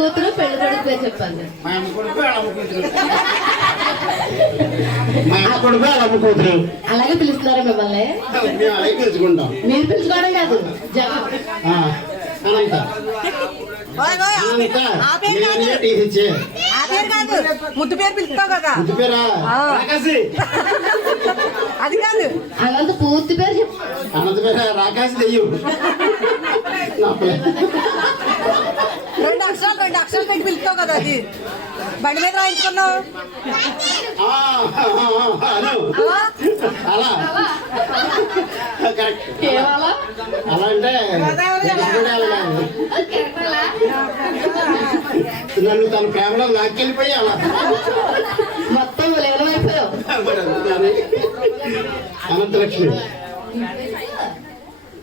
కూతురు పెళ్లి కొడుకు పేరు చెప్పండి. మా అమ్మ కొడుకు వాళ్ళ అమ్మ కూతురు. మా అమ్మ కొడుకు వాళ్ళ అమ్మ కూతురు. అలాగే పిలుస్తున్నారా మిమ్మల్ని? మేము అలాగే పిలుచుకుంటాం. మీరు పిలుచుకోవడం కాదు, జనం. అనంత ముద్దు పేరు పిలుస్తావు కదా, ముద్దు పేరా? అది కాదు, అనంత పూర్తి పేరు చెప్పు. అనంత పేరా? రాకాసి దెయ్యం. రెండు అక్షరాలు పెట్టి పిలుస్తావు కదా, అది బండి మీద రాయించుకున్నావు. అలా కరెక్ట్. అలా అంటే నన్ను తన ప్రేమలో లాక్కెళ్ళిపోయి అలా మొత్తం లేవైపోయావు. అనంతలక్ష్మి,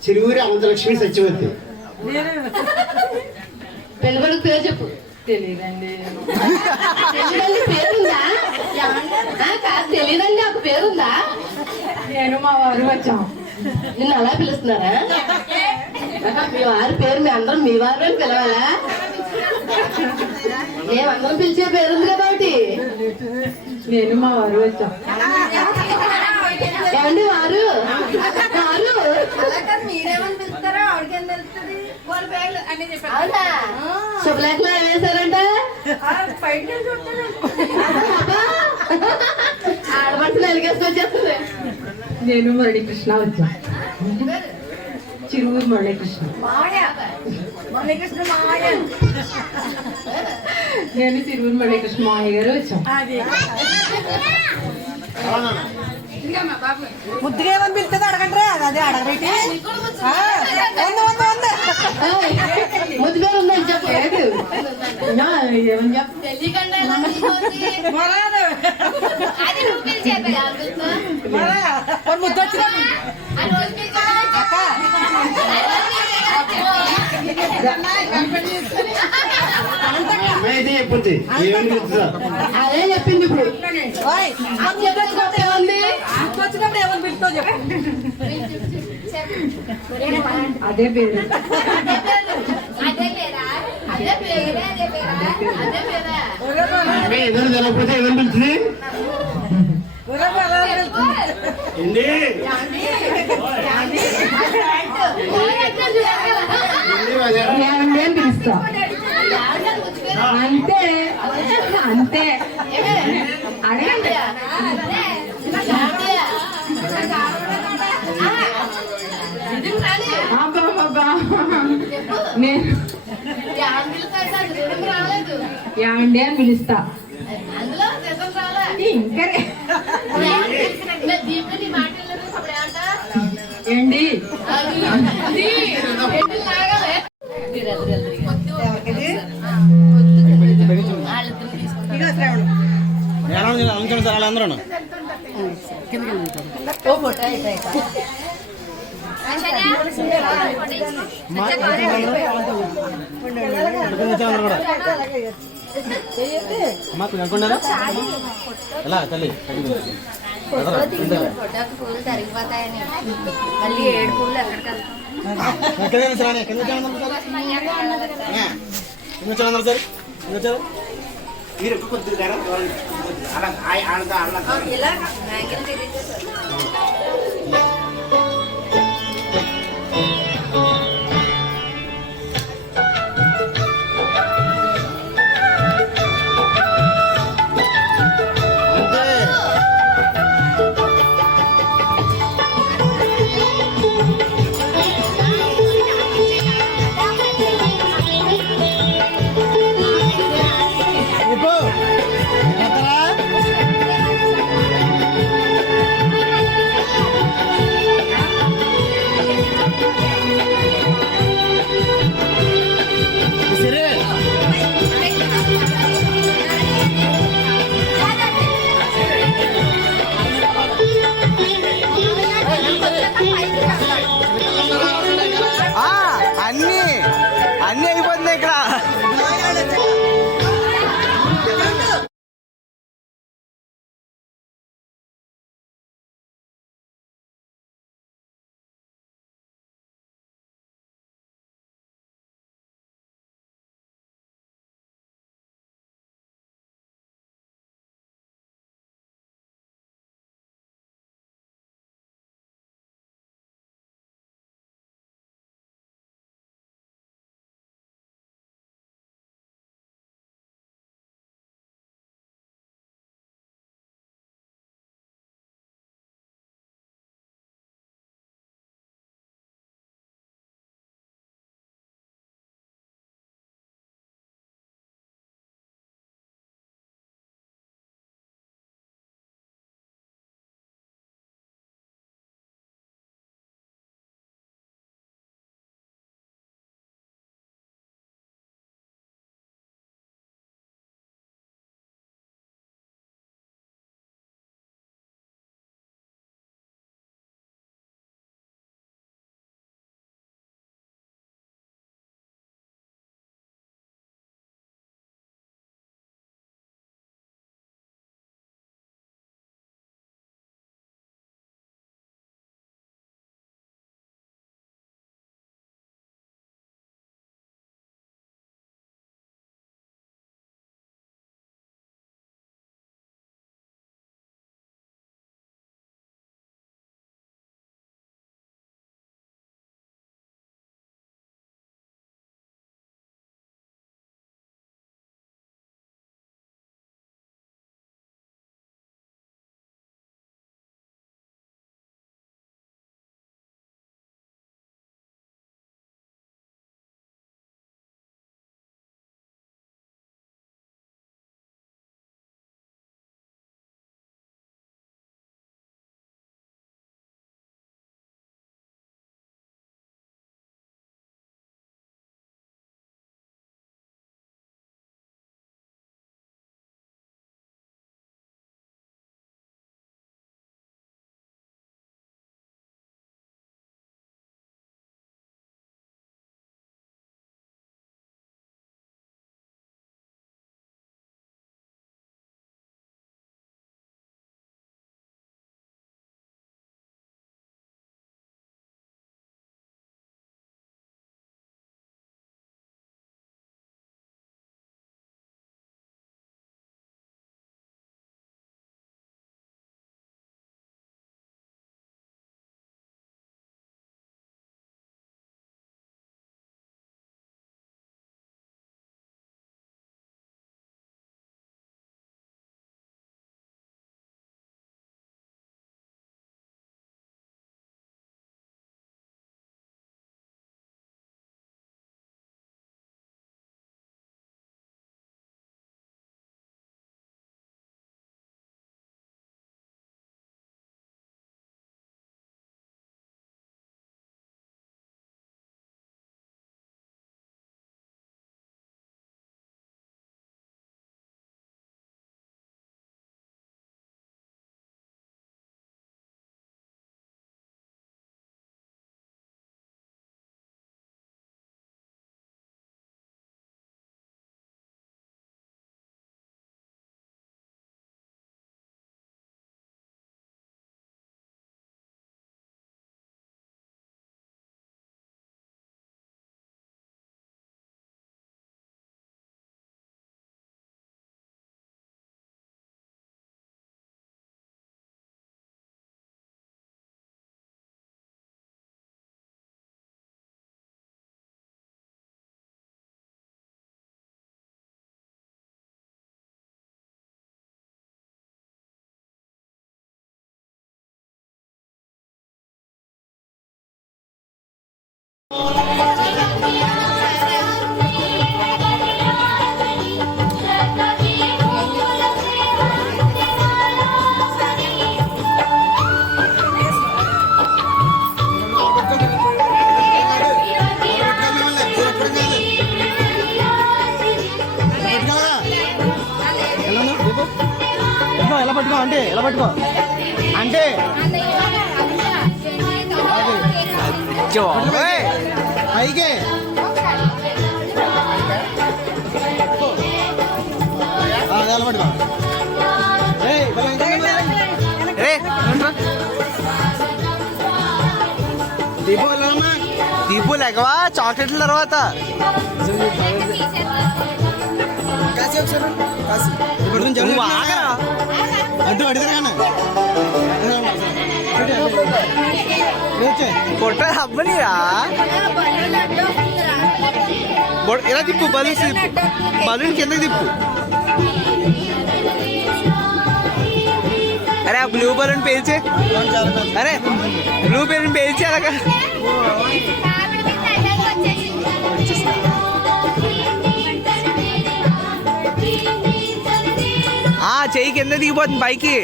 చిరువురి అనంతలక్ష్మి సత్యవతి. పెళ్లి కొడుకు పేరు చెప్పు. తెలియదండి. పేరుందా? తెలియదండి, ఒక పేరుందా? నేను మా వారు వచ్చాం. నిన్ను అలా పిలుస్తున్నారా? మీ వారి పేరు మీ అందరం మీ వారు అని పిలవాలా? మేమందరం పిలిచే పేరుంది కదా ఒకటి. నేను మా వారు వచ్చాం. ఏమండి వారు శుభలేఖలు వేసారంట. ఆడపడుతులు ఎలిగేసుకొచ్చేస్తుంది. నేను మురళీకృష్ణ వచ్చా. చిరువురు మురళీకృష్ణ. నేను చిరువురు మురళీకృష్ణ మామయ్య గారు వచ్చాం. ముద్దుగా ఏమని పిలుస్తుంది అడగండి. అదే అడగబెట్టి ముద్దు పేరు ఉందని చెప్పలేదు. ఏమని చెప్పు. ముద్దు వచ్చిన అదే చెప్పింది. ఇప్పుడు వచ్చినప్పుడు ఏమని పిలుస్తావు చెప్పు. అదే పేరు. ఏదైనా తెలకపోతే ఏదైనా పిలిచింది ఏం పిలుస్తా అంతే అంతే అడగండి. నేను ఏమండి అని పిలుస్తా. ఇంకా ఏంటి సార్ వాళ్ళందరూ ఎలా తల్లి పూలు తరిగిపోతాయని మళ్ళీ 7 పూలు ఎక్కడికి మీరు కొద్దిగా ఇలా మ్యాంగిల్ తిరిగి ఎలా పట్టుకో అంటే ఎలా పట్టుకో అంటే పైకి ఎలా పట్టుకో దీపు వెళ్ళమ్మా దీపు లేకవా చాక్లెట్ల తర్వాత నువ్వు ఆగరా అడ్డు అడిగాను కొట్ట అవ్వనిరా ఇలా తిప్పు బలూన్ తిప్పు బలూన్ కిందకి తిప్పు అరే ఆ బ్లూ బలూన్ పేల్చే అరే బ్లూ బలూన్ పేల్చి అలాగా చెయ్యి కింద దిగిపోతుంది పైకి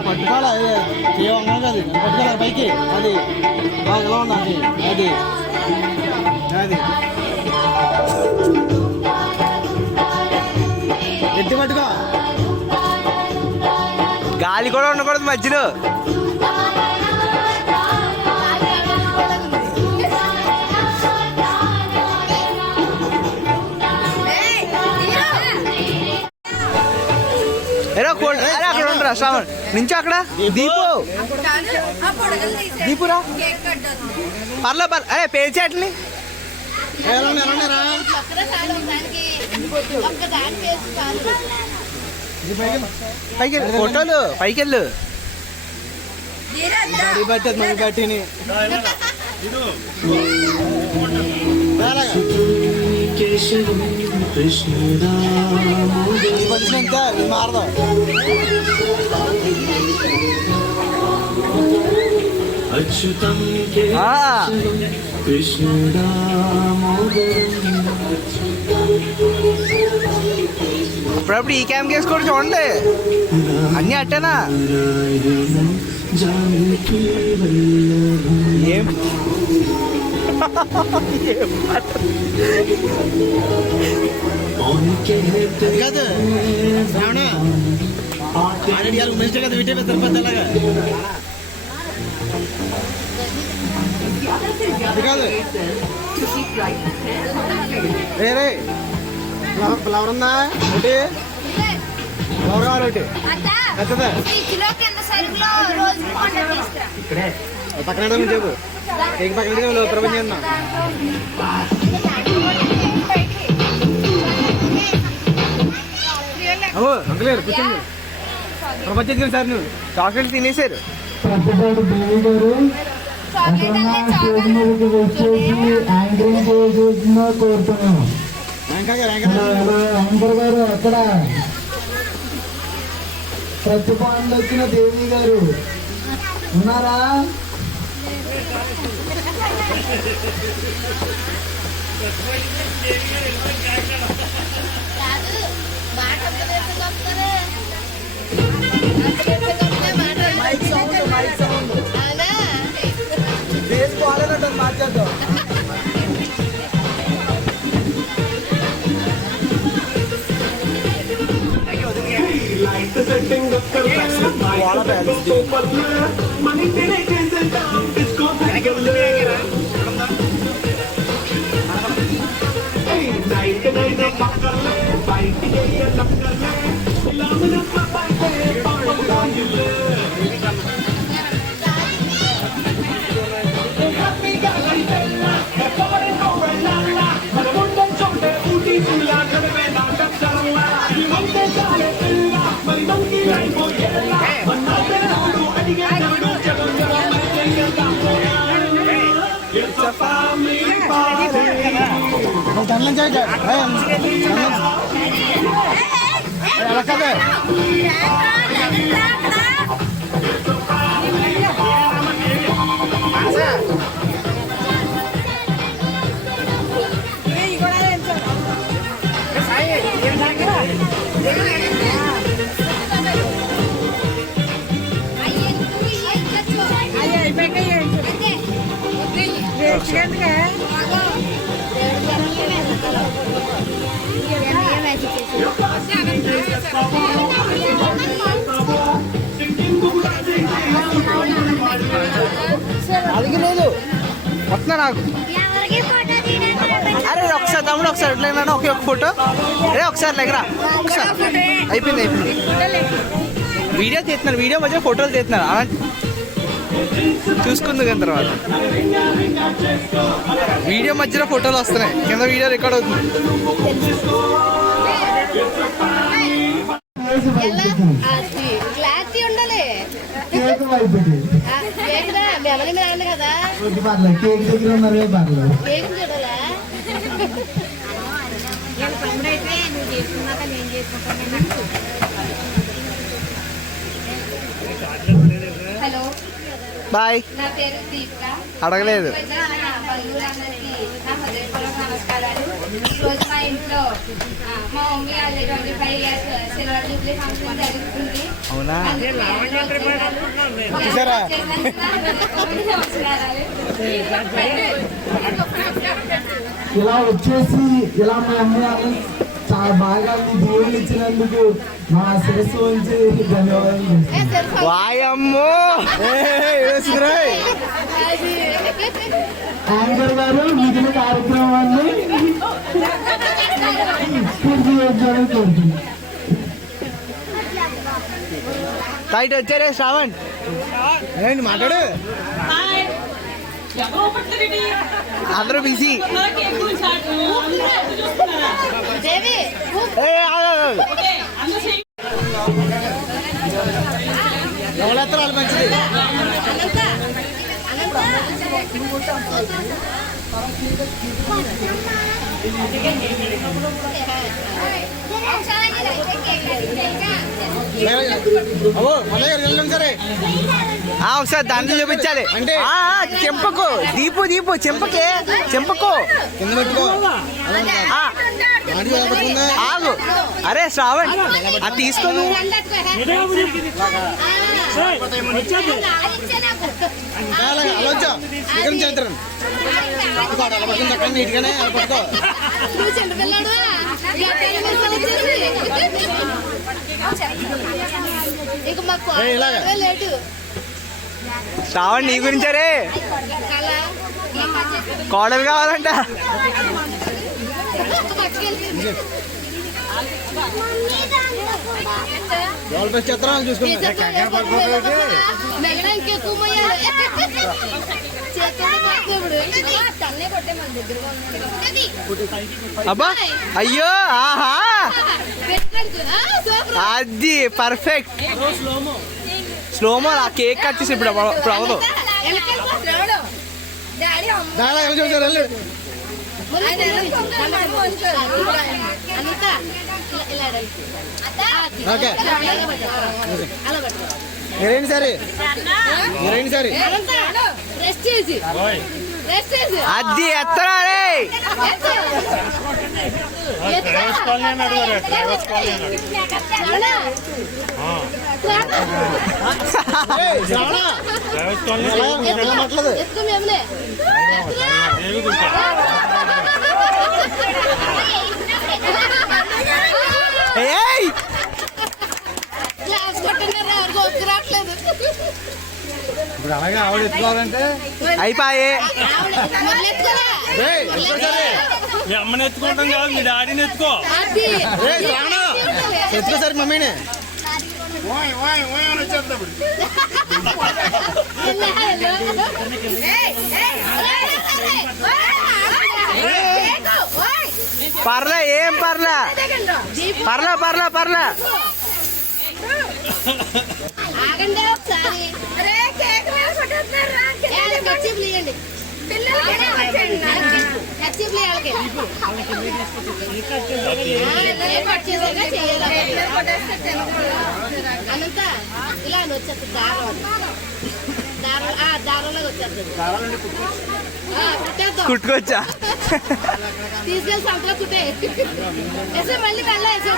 పట్టుకోవాలి కాదు పట్టుకోవాలి పైకి అది ఎలా ఉన్నా అది అది ఎత్తి పట్టుకో గాలి కూడా ఉండకూడదు మధ్యలో అక్కడ ఉండరా శ్రావణ్ నుంచి అక్కడ దీపు దీపురా పర్లే అరే పేల్చేట్ని పైకి ఫోటోలు పైకి వెళ్ళు పట్టేది మరి పట్టిని మారదా అచ్యుతం కృష్ణుడా అప్పుడప్పుడు ఈ క్యామ్ కేసు కూడా చూడండి అన్నీ అట్టేనా ఏం కాదు శ్రావణ ఆల్రెడీ వాళ్ళు మంచిగా కదా వింటే తిరుపతి అలాగా అది కాదు రే ఫ్లవర్ ఉందా ఒకటి ఫ్లవర్ కావాలి ఒకటి పెద్దదా పక్కన చెప్పు ఏక పక్కన ప్రపంచం అవు అంకులేరు కూర్చోండి ప్రపంచం సార్ నువ్వు చాక్లెట్ తినేసారు కోరుతున్నాము యాంకర్ గారు అక్కడ ప్రతిపాదనలు వచ్చిన దేవి గారు ఉన్నారా? మార్చేద్దాం అలా వస్తున్నా నాకు. అరే ఒకసారి తమ్ముడు ఒకసారి ఎట్లయినా ఒకే ఒక ఫోటో. అరే ఒకసారి లేకరా ఒకసారి. అయిపోయింది వీడియో తీస్తున్నారు, వీడియో మధ్య ఫోటోలు తీస్తున్నారు. అలా చూసుకుంది కానీ తర్వాత వీడియో మధ్యలో ఫోటోలు వస్తున్నాయి, కింద వీడియో రికార్డ్ అవుతుంది. క్లారిటీ ఉండాలి. కేక్ వైపుకి మెమరీ నాన్న కదా పర్లేదు, కేక్ దగ్గర ఉన్నారే పర్లేదు. ఏం చూడాలా? Hello, bye. నా పేరు దీపిక. అడగలేదు. బంధువులందరికీ నా హృదయపూర్వక నమస్కారాలు. ఈరోజు మా ఇంట్లో మా మమ్మీ వాళ్ళ 25 years సిల్వర్ జూబ్లీ ఫంక్షన్ జరుగుతుంది. అవునా? చూసారా? ఇలా వచ్చేసి ఇలా మా అమ్మ వాళ్ళని చాలా బాగా మీ దేవుళ్ళు ఇచ్చినందుకు మా శిరస్సు ఉంచి ధన్యవాదాలు. వాయమ్మో యాంకర్ గారు మిగిలిన కార్యక్రమాన్ని పూర్తి చేయాలని కోరుతున్నాను. టైట్ వచ్చారే శ్రావణ్. ఏంటి మాట్లాడు, అందరూ బిజీ. ఎవరెత్తారు వాళ్ళు మంచిది. ఒకసారి దాంట్లో చూపించాలి అంటే చెంపకు దీపు దీపు చెంపకే చెంపకు కింద పెట్టుకో. ఆగు. అరే శ్రావణ్ అది తీసుకోను. నీట్గానే పట్టుకో. శ్రావణ్ నీ గురించారే కోడలు కావాలంట. చిత్రాలు చూసుకుంటా అబ్బా. అయ్యో ఆహా, అది పర్ఫెక్ట్. స్లోమో ఆ కేక్ కట్ చేసి ఇప్పుడు అవ్వదు. ఓకే మీరేంటి సరే మీరేంటి సరే అది ఎత్తరాడే. ఇప్పుడు అలాగే ఆవిడ ఎత్తుకోవాలంటే అయిపోయే. మీ అమ్మని ఎత్తుకుంటాం కాదు, మీ డాడీని ఎత్తుకో. ఎత్తుకోసారి మమ్మీనే. పర్లే ఏం పర్లే పర్లే పర్లే పర్లే. ఆగండి ఒకసారి. అనంత ఇలా వచ్చేస్తుంది దారంలో వచ్చేస్తుంది. కుట్టుకొచ్చా తీసుకెళ్ళి సంతలో కుట్టే వేసే మళ్ళీ వెళ్ళ వేసే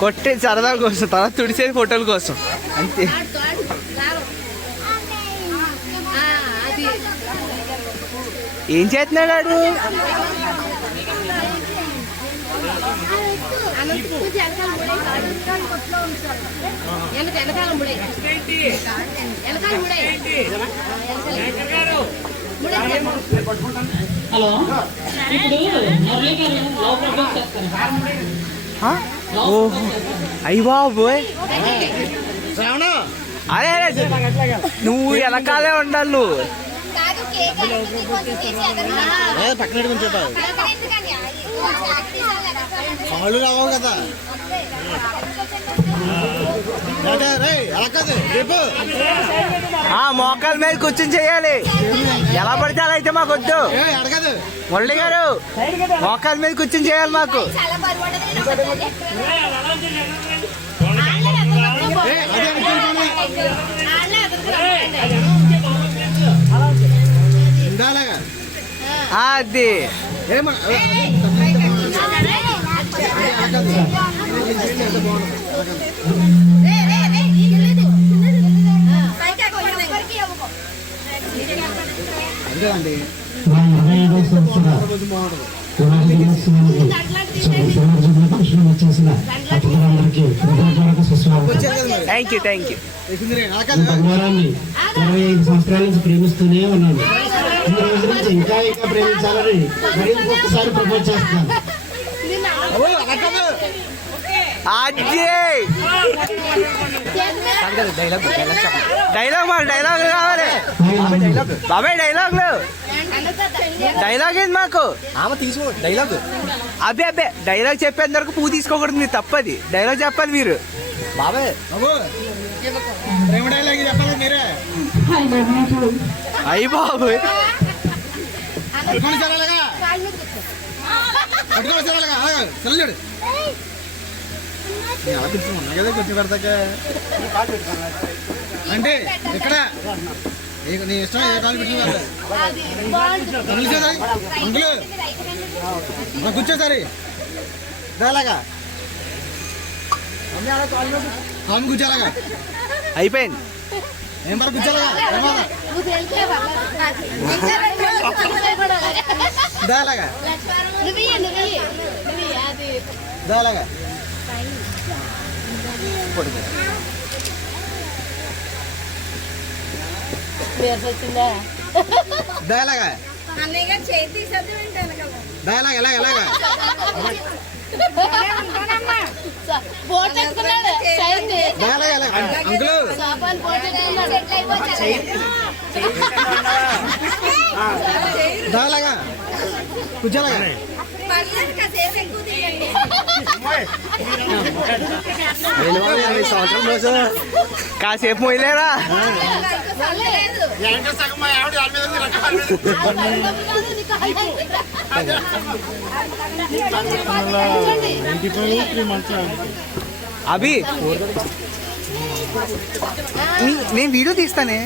కొట్టే సరదాల కోసం, తర్వాత తుడిసేది ఫోటోల కోసం అంతే. ఏం చేస్తున్నాడు? వెనకాల ముడే వెనకాల ముడే హలో ఇప్పుడు మురళీ గారు లవ్ ప్రపోజ్ చేస్తారు. అయ్యి బాబోయ్ శ్రావణ అరే అరే నువ్వు వెనకాలే ఉండాలి నువ్వు. కాదు కేక్ అనేది కొంచెం తీసి అక్కడ పక్కన కొంచెం కాళ్ళు రావు కదా అలా కాదు రేపు మోకాల మీద కూర్చొని చేయాలి. ఎలా పడితే అలా అయితే మాకు వద్దు. అడగదు మురళి గారు మోకాల మీద కూర్చొని చేయాలి మాకు. చాలా బరువు ఉండాలగా అది అంతేనండి నా 25వ సంవత్సర వివాహ దినోత్సవానికి ఫంక్షన్ వచ్చేసిన అతిథులందరికీ హృదయపూర్వక సుస్వాగతం. Thank you. ఈ బంగారాన్ని 25 సంవత్సరాల నుంచి ప్రేమిస్తూనే ఉన్నాను. ఈ రోజు నుంచి ఇంకా ప్రేమించాలని మరి ఇంకొకసారి ప్రపోజ్ చేస్తున్నాను. డైలాగ్ మాకు డైలాగ్ కావాలి బాబాయ్. డైలాగ్ ఏంది మాకు? తీసుకో డైలాగ్ అబ్బే డైలాగ్ చెప్పేంత వరకు పువ్వు తీసుకోకూడదు. మీరు తప్పది. డైలాగ్ చెప్పాలి మీరు బాబాయ్. ప్రేమ డైలాగ్ చెప్పాలి మీరే. అయ్యి బాబోయ్ పట్టుకోండి సార్ అలాగా పట్టుకోండి సార్ అలాగా చల్లడు అలా పిలుచుకున్నా కదా కొంచెం పెడతాక అంటే ఇక్కడ నీ ఇష్టం ఏ కాలు పెట్టుకున్నారు అంకులు కూర్చోసారి అలాగా కాలు కూర్చోలాగా అయిపోయింది. ఏం పర కూర్చోలాగా అలాగా అలాగా వచ్చిందా దాలాగా అన్నయ్య గారు చేతి తీసేది వింటాను కదా దాలాగా ఎలాగ ఎలాగా బోట్ ఎత్తుకున్నాడు చైన్ దాలాగా ఎలాగ అంకులు సాపాన్ బోట్ ఎత్తుకున్నాడు. దాలాగా కూర్చోలాగా పర్లేదు కాసేపు ఎక్కువ తీయండి 20 సంవత్సరం రోజు కాసేపు మొయ్యలేరా? అభి నేను వీడియో తీస్తానే.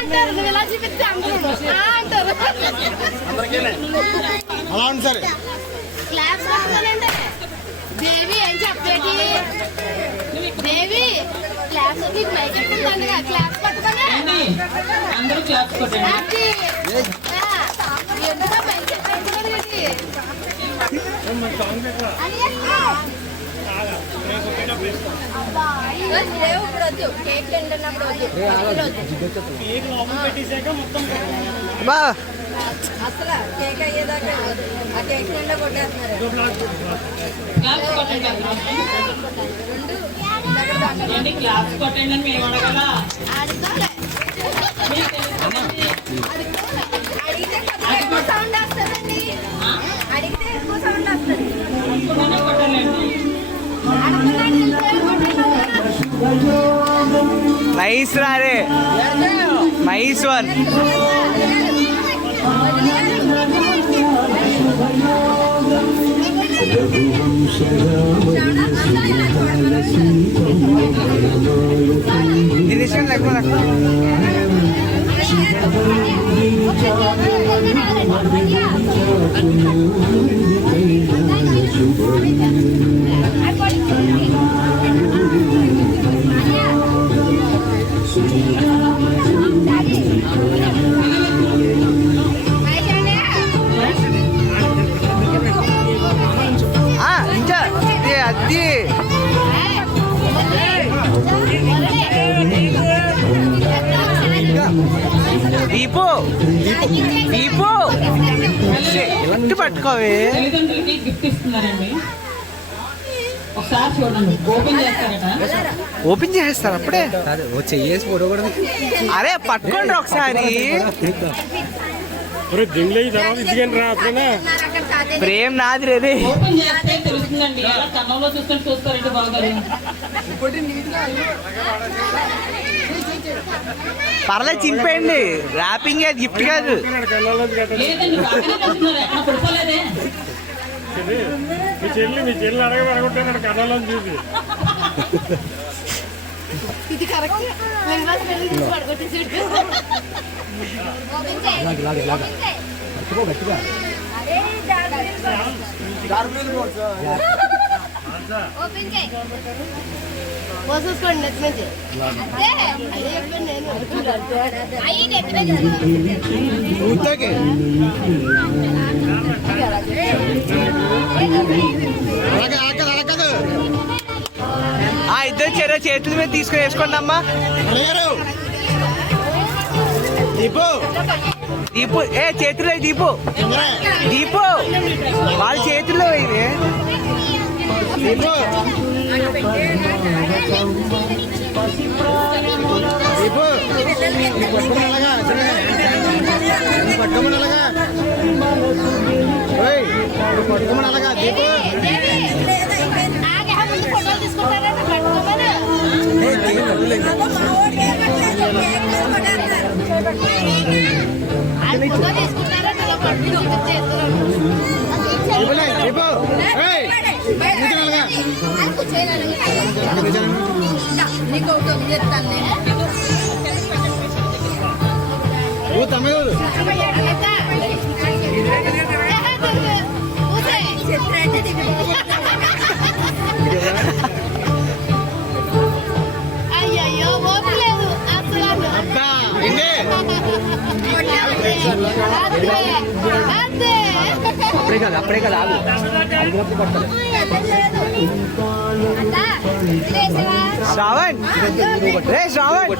అంటారు నువ్వు ఇలా చూపిస్తే అందరూ అంటారు. అలా ఉంది సరే. క్లాస్ వస్తానండి దేవి ఏం చెప్పేది దేవి క్లాస్ నీకు మైక్ ఎక్కిందండి క్లాస్ పట్టుకొని అందరూ క్లాప్స్ కొట్టండి. ఎందుకు మైక్ ఎక్కించుకోండి కేక్ తింటున్నప్పుడు బా అసలు కేక్ అయ్యేదాకా ఆ కేక్ నిండా కొట్టేస్తున్నారు. క్లాప్స్ కొట్టండి అందరూ. ఏంటి క్లాప్స్ కొట్టండి అని మేము అడగలా? మీకు తెలుసు కదండి. అడిగితే కొద్దిగా ఎక్కువ సౌండ్ వస్తుందండి. అడిగితే ఎక్కువ సౌండ్ వస్తుంది. కొట్టనే కొట్టాలండి. నైస్ రారే నైస్ వన్. ఇంకా అది దీపు దీపు ఇలాంటి పట్టుకోవే. తల్లిదండ్రులకి గిఫ్ట్ ఇస్తున్నారండి. ఒకసారి చూడండి. ఓపెన్ చేస్తారట. ఓపెన్ చేస్తారు అప్పుడే. చెయ్యేసి ఫోటో కూడా అరే పట్టుకోండి ఒకసారి. ప్రేమ్ నాది రేది. ఓపెన్ చేస్తే తెలుస్తుందండి. ఎలా కన్నంలో చూసుకొని చూస్తారండి బాగారు. పర్లేదు చింపేయండి. ర్యాపింగ్ అది గిఫ్ట్ కాదు. లేదండి బాగానే కట్టున్నారు. ఎక్కడ పడుకోలేదే. మీ చెల్లి అడగబడుకుంటే కథలో చూసి ఇది కరెక్ట్ పడుకొట్టేసాడు. ఓపెన్ చేయి. పోసేసుకోండి నెత్తి నుంచి. అదే చెప్పాను నేను. అయ్యి నెత్తి మీద చదువుకుంటే. ఆ ఇద్దరు చెర చేతుల మీద తీసుకొని వేసుకోండి అమ్మా. దీపు దీపు ఏ చేతుల్లో దీపు దీపు వాళ్ళ చేతుల్లో ఇది. దీపు దీపు పట్టుకోమనలాగా పట్టుకోమనలాగా పట్టుకోమనలాగా దీపు ఆగే ముందు ఫోటోలు తీసుకుంటారంటే పట్టుకోమని. ఫోటో తీసుకుంటారంటే ఇలా పట్టు చూపించేస్తారు. దీపు నీకు ఒకటి చెప్తాను నేను. తమ్ముడు అయ్యయ్యో ఓపలేదు అసలు. అబ్బా ఇండి అదే అప్పుడే కదా ఆగు. శ్రావణ్ రే శ్రావణ్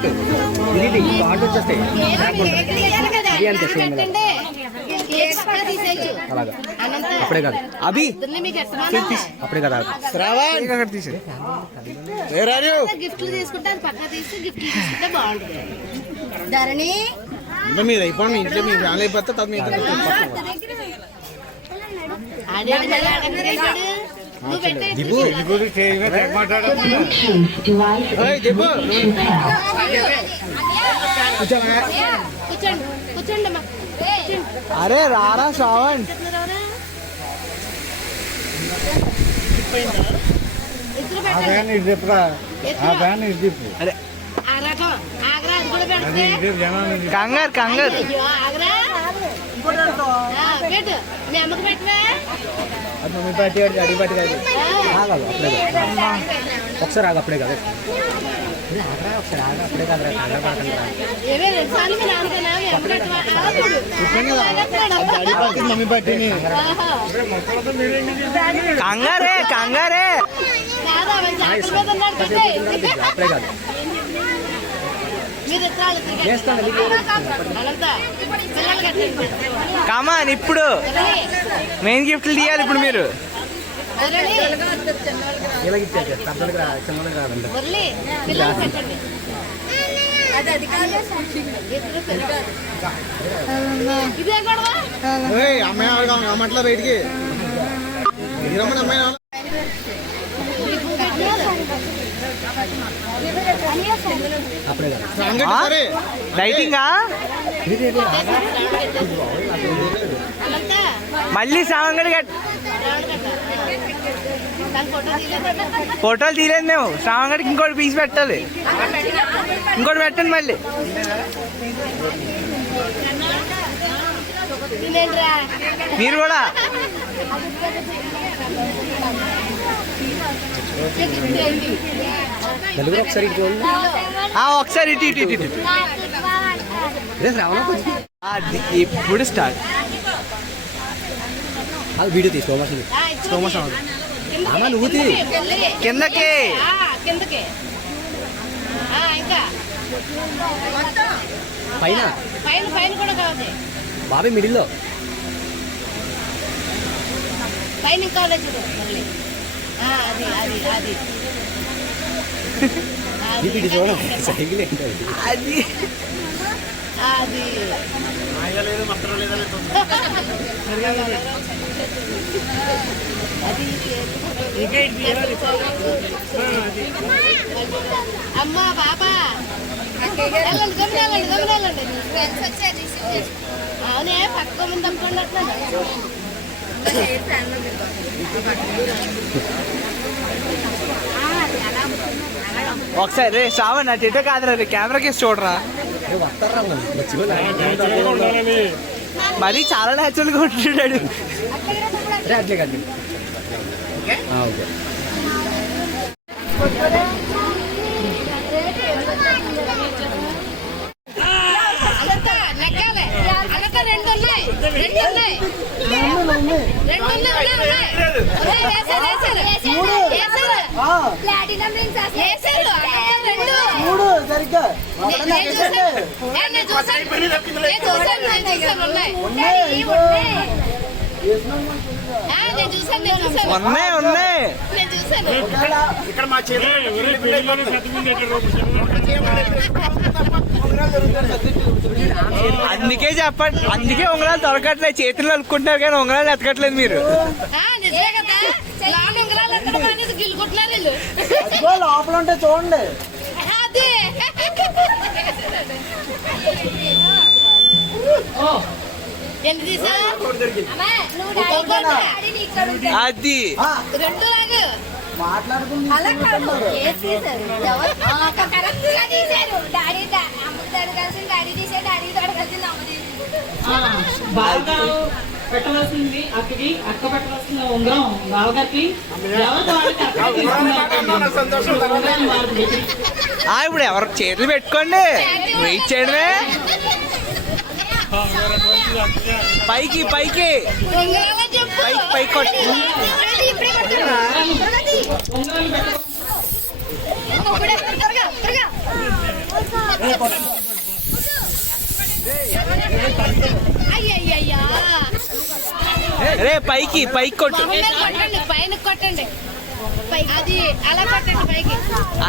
ఇది పాట వచ్చేస్తాయి. అలాగా అప్పుడే కాదు అభి అప్పుడే కదా శ్రావణ్ అక్కడ తీసే. గిఫ్ట్లు తీసుకుంటే అది పక్క తీసి గిఫ్ట్లు తీసుకుంటే బాగుంటుంది. ధరణి ఇంట్లో మీరు అయిపోండి. ఇంట్లో మీరు ఫ్యామిలీ అయిపోతే తర్వాత మీకు దీపు కూర్చోండి కూర్చోండి అమ్మా. అరే రారా శ్రావణ్. ఇద్దరు పెట్టండి. అరే ఆ రకం ఆగ్రా అది కూడా పెడితే కంగారు కంగారు అయ్యో ఆగ్రా పెట్టు మీ అమ్మకి పెట్టవా మమ్మీ పట్టి అడిగి పట్టి కాదు ఆగాలి అప్పుడే ఒకసారి ఆగ అప్పుడే కాదు ఒకసారి ఆగ అప్పుడే కాదు కంగారు పడకండి ఏమే రెండు సార్లు మీ నాన్నకన్నా మీ అమ్మ పెట్టవా డాడీ పట్టి మమ్మీ పట్టిని కంగారే కంగారే కాదా మంచి ఆకలి మీద ఉన్నాడు పెట్టే అప్పుడే కాదు మీరు ఇస్తాను అనంతా పిల్లలు కట్టండి కమాన్ ఇప్పుడు మెయిన్ గిఫ్ట్లు తీయాలి ఇప్పుడు మీరు మురళి ఇలాగ ఇచ్చాక పెద్దలకు చిన్నలకు రాదండి మురళి పిల్లలు కట్టండి ఇదే గొడవ అమ్మాయి అమ్మట్లా బయటికి రమ్మని అమ్మాయి అప్పుడే కాదు లైటింగా అనంతా మళ్ళీ శ్రావణగడి కట్ దాని ఫోటో తీయలేదు ఫోటోలు తీయలేదు మేము శ్రావణగడికి ఇంకోటి పీస్ పెట్టాలి ఇంకోటి పెట్టండి మళ్ళీ నేనేంట్రా మీరు కూడా నలుగురు ఒకసారి ఒకసారి ఇటు ఇటు ఇటు ఇటు అది ఇప్పుడు స్టార్ట్ అది వీడియో తీసుకో స్లో మోషన్ అమ్మ నువ్వు తీ కిందకి కిందకి ఇంకా పైన పైన పైన కూడా కావాలి బాబాయ్ మిడిల్లో పైన ఇంకా చూడు మళ్ళీ అది అది అది ఇది చూడండి సైకిల్ ఏంటి అది అది అమ్మా బాబా వెళ్ళండి గమనాలండి గమనాలండి అవునే పక్క ముందు అమ్ముకున్నట్లు ఒకసారి రే శ్రావణ్ అటు ఇటే కాదురా రే కెమెరాకి చూడరా వస్తారా మరీ చాలా న్యాచురల్గా ఉంటున్నాడు అట్లే కాదు ఓకే నెక్కాలే అనంతా రెండు ఉన్నాయి రెండు ఉన్నాయి రెండు ఉన్నాయి వేసారు వేసారు వేసారు ప్లాటినం రింగ్స్ వేసారు రెండు నేను చూసాను ఉన్నాయి నేను చూసాను ఉన్నాయి ఉన్నాయి నేను చూసాను ఇక్కడ మా అందుకే చెప్పండి అందుకే ఉంగరాలు దొరకట్లేదు చేతుల్లో అలుకుంటున్నారు కానీ ఉంగరాలు ఎతకట్లేదు మీరు నిజమే కదా లాంగ్ ఉంగరాలు ఎక్కడ మానేసి గిల్లుకుంటున్నారు వీళ్ళు లోపల ఉంటే చూడండి అదే ఎన్ని తీసా అది రెండు లాగు కరెక్ట్గా తీశారు డాడీ అమ్మకి తోడు కలిసి డాడీ తీసారు డాడీ తోడు కలిసి అమ్మ తీసింది బాగా పెట్టవలసింది అక్కకి అక్క పెట్టవలసిన ఉంగరం బావగారికి ఎవరితో వాళ్ళకి అక్క తీసుకున్నారు ఉంగరాన్ని వాళ్ళకి పెట్టి ఇప్పుడు ఎవరు చేతులు పెట్టుకోండి వెయిట్ చేయడమే పైకి పైకి ఉంగరాలని చెప్పు పైకి పైకి కొట్టు ఉంగరాలు పెట్ట త్వరగా త్వరగా అయ్యయ్యా రే పైకి పైకి కొట్టు కొట్టండి పైన కొట్టండి అది అలా కొట్టండి పైకి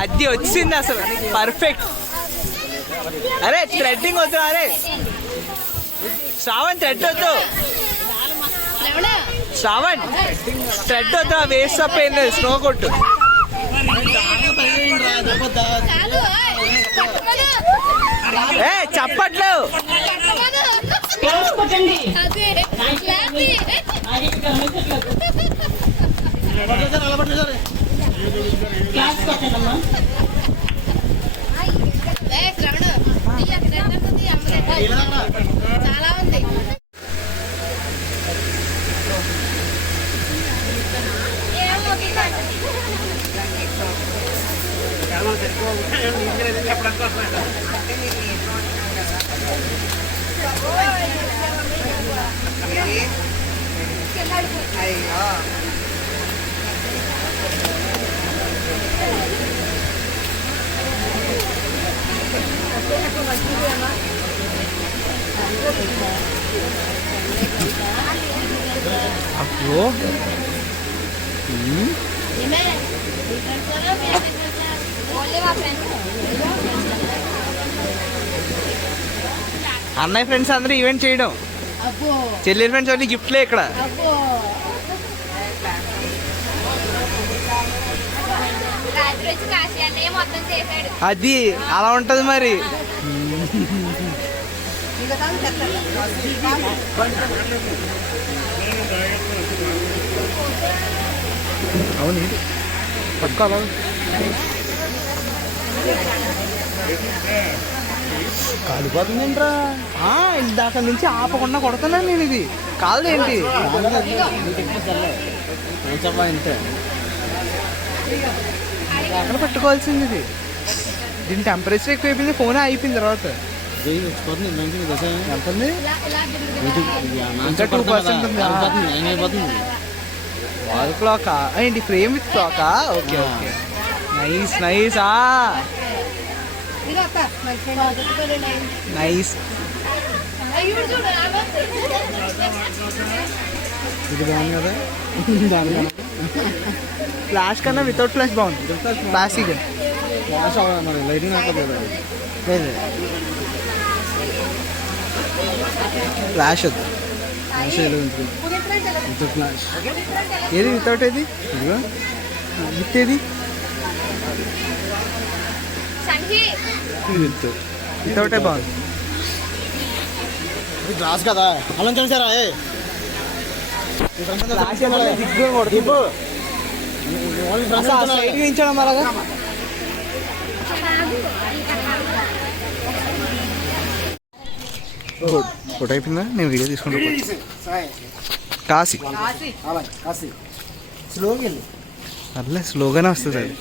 అది వచ్చింది అసలు పర్ఫెక్ట్ అరే థ్రెడ్డింగ్ వద్దు అరే శ్రావణ్ థ్రెడ్ వద్దు శ్రవణ శ్రావణ్ థ్రెడ్ వద్దు వేస్ట్ అప్ ఏం లేదు స్నో కొట్టు చాలు కొట్టమను చప్పట్లు కొట్టమను క్లాస్ కొట్టండి అదే లేపి. క్లాస్ కొట్టండి అమ్మా అబ్బో ఓన్లీ మా ఫ్రెండ్స్. అన్నయ్య ఫ్రెండ్స్ అందరూ ఈవెంట్ చేయడం, అబ్బో చెల్లి ఫ్రెండ్స్ అన్ని గిఫ్ట్లే ఇక్కడ. అబ్బో రాత్రి వచ్చి కాశీ అన్నయ్య మొత్తం చేశాడు. అది అలా ఉంటది మరి. అవును పట్టుకోవాలా? కాలిపోతుంది ఏంట్రా? ఇందాక నుంచి ఆపకుండా కొడుతున్నాను నేను. ఇది కాలేంటి ఇంతే అక్కడ పెట్టుకోవాల్సింది. ఇది దీని టెంపరేచర్ ఎక్కువైపోయింది, ఫోన్ అయిపోయిన తర్వాత. ఎంత ఉంది? ఇంకా 2% ఉంది. వాల్ క్లాకా ఏంటి? ఫ్రేమ్ విత్ క్లాకా? Okay okay, nice nice. Nice. ఇది బాగుంది కదా? ఫ్లాష్ కన్నా వితౌట్ ఫ్లాష్ బాగుంది. క్లాసిక్ ఫ్లాష్ మరి లైటింగ్ ఫ్లాష్ వద్దు. ఫ్లాష్ ఏది? వితౌట్ ఏది? విత్ ఏది? వితౌటే బాగుంది. గ్లాస్ కదా అలా చూసారా? ఇచ్చాడు అలాగా. ఫోటో అయిపోయిందా? నేను వీడియో తీసుకుంటా. కాశీ అట్లే స్లోగానే వస్తుంది అది.